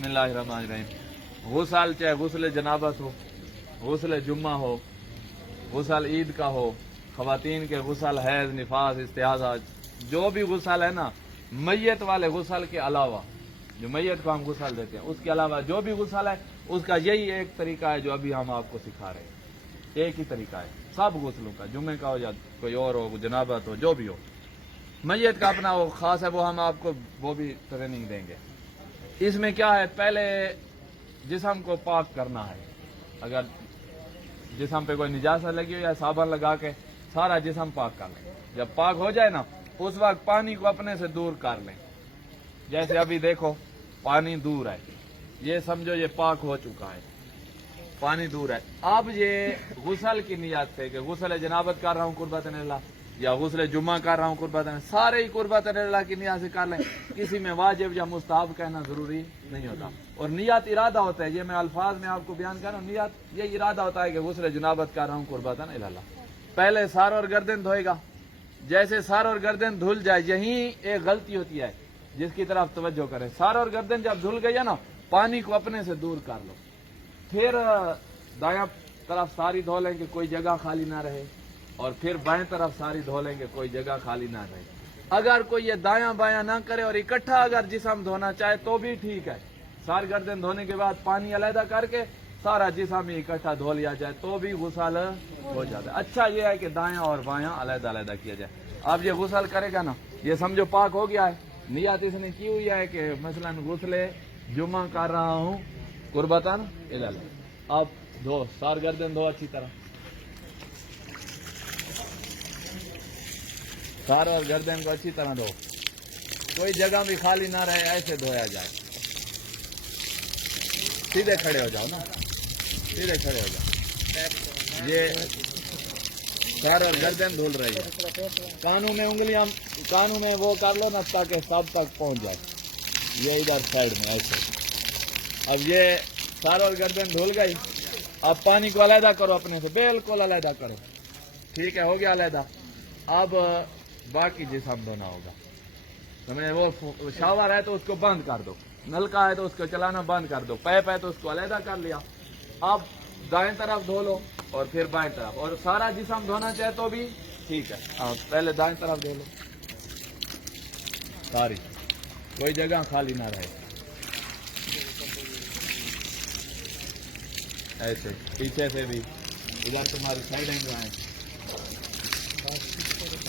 बिस्मिल्लाहिर्रहमानिर्रहीम। गुसल चाहे गुस्ल जनाबत हो, गुस्ल जुम्मा हो, गुसल ईद का हो, खवातीन के गुसल हैज निफास इस्तिहाजा, जो भी गुसल है ना, मैयत वाले गुसल के अलावा, जो मैयत को हम गुसल देते हैं उसके अलावा जो भी गुसल है उसका यही एक तरीका है जो अभी हम आपको सिखा रहे हैं। एक ही तरीका है सब गुस्लों का, जुम्मे का हो या कोई और हो, जनाबत हो, जो भी हो। मैयत का अपना वो खास है, वो हम आपको वो भी ट्रेनिंग देंगे। इसमें क्या है, पहले जिस्म को पाक करना है। अगर जिस्म पे कोई निजासा लगी हो या साबन लगा के सारा जिस्म पाक कर लें। जब पाक हो जाए ना, उस वक्त पानी को अपने से दूर कर लें। जैसे अभी देखो पानी दूर है, ये समझो ये पाक हो चुका है, पानी दूर है। अब ये गुसल की नियत से कि गुसल जनाबत कर रहा हूँ कुर्बतन अल्लाह, या गुस्ल जुम्मा कर रहा हूँ कुर्बतन, सारे ही कुर्बतन अल्लाह की नियत से कर लें। किसी में वाजिब या मुस्ताहब कहना जरूरी नहीं होता। और नियत इरादा होता है, ये मैं अल्फाज में आपको बयान कर रहा हूँ। नियत ये इरादा होता है कि गुस्ल जनाबत कर रहा हूँ कुर्बतन अल्लाह। पहले सर और गर्दन धोएगा। जैसे सर और गर्दन धुल जाए, यही एक गलती होती है जिसकी तरफ तवज्जो करें। सर और गर्दन जब धुल गई है ना, पानी को अपने से दूर कर लो। फिर दायां तरफ सारी धो लेंगे, कोई जगह खाली ना रहे, और फिर बाएं तरफ सारी धो लेंगे, कोई जगह खाली ना रहे। अगर कोई ये दायां बायां ना करे और इकट्ठा अगर जिस्म धोना चाहे तो भी ठीक है। सार गर्दन धोने के बाद पानी अलहदा करके सारा जिस्म ही इकट्ठा धो लिया जाए तो भी गुसल हो जाता है। अच्छा ये है कि दायां और बायां अलहदा अलहदा किया जाए। अब ये गुसल करेगा ना, ये समझो पाक हो गया है। नियत इसने की हुई है कि मसलन गुस्ले जुम्मा कर रहा हूँ कुर्बतन इल्लल्लाह। अब धो, सार गर्दन धो अच्छी तरह, सार और गर्दन को अच्छी तरह धो, कोई जगह भी खाली ना रहे, ऐसे धोया जाए। सीधे खड़े हो जाओ ना, सीधे खड़े हो जाओ। ये सार और गर्दन धुल रही है। कानों में उंगलियां, कानों में वो कर लो ना ताकि सब तक पहुंच जाए, ये इधर साइड में ऐसे। अब ये सार और गर्दन धुल गई। अब पानी को अलहदा करो, अपने से बिल्कुल अलहदा करो। ठीक है, हो गया अलहदा। अब बाकी जिस्म धोना होगा। समझे, वो शावर है तो उसको बंद कर दो, नलका है तो उसको चलाना बंद कर दो, पैप है तो उसको अलहदा कर लिया। अब दाएं तरफ धो लो और फिर बाएं तरफ, और सारा जिस्म धोना चाहे तो भी ठीक है। अब पहले दाएं तरफ धो लो सारी, कोई जगह खाली ना रहे। ऐसे पीछे से भी, इधर तुम्हारी साइड एंगल है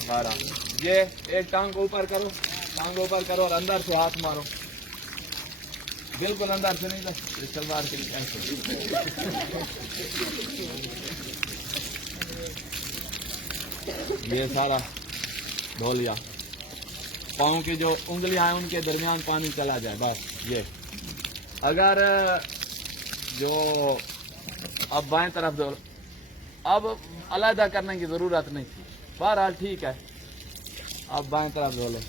सारा। ये एक टांग को ऊपर करो, टांग ऊपर करो और अंदर से हाथ मारो, बिल्कुल अंदर से नहीं, बस सलवार के लिए ऐसे। ये सारा धो लिया। पाँव की जो उंगलियां हैं उनके दरमियान पानी चला जाए, बस ये। अगर जो अब बाएं तरफ धो, अब अलहदा करने की जरूरत नहीं थी, बहरहाल ठीक है। अब बाएं तरफ धो लो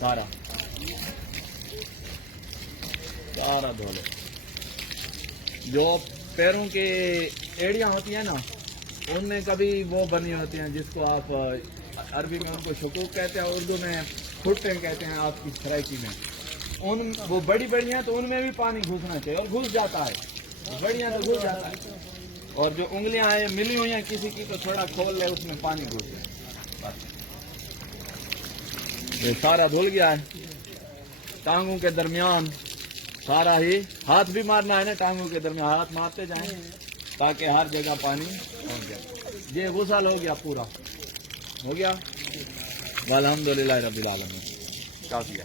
सारा, सारा धो लो। जो पैरों की एड़ियां होती हैं ना, उनमें कभी वो बनी होती हैं जिसको आप अरबी में उनको शकूक कहते हैं, उर्दू में फुट्टे कहते हैं आपकी सराइकी में। उन वो बड़ी बड़ी हैं तो उनमें भी पानी घुसना चाहिए, और घुस जाता है, बढ़िया तो घुस जाता है। और जो उंगलियां हैं मिली हुई हैं किसी की, तो थोड़ा खोल ले, उसमें पानी घुस जाए बस। ये सारा धुल गया है। टांगों के दरमियान सारा ही, हाथ भी मारना है ना, टांगों के दरमियान हाथ मारते जाएं ताकि हर जगह पानी पहुंच जाए। ये गुसल हो गया, पूरा हो गया। अल्हम्दुलिल्लाह रब्बिल आलमीन, काफी है।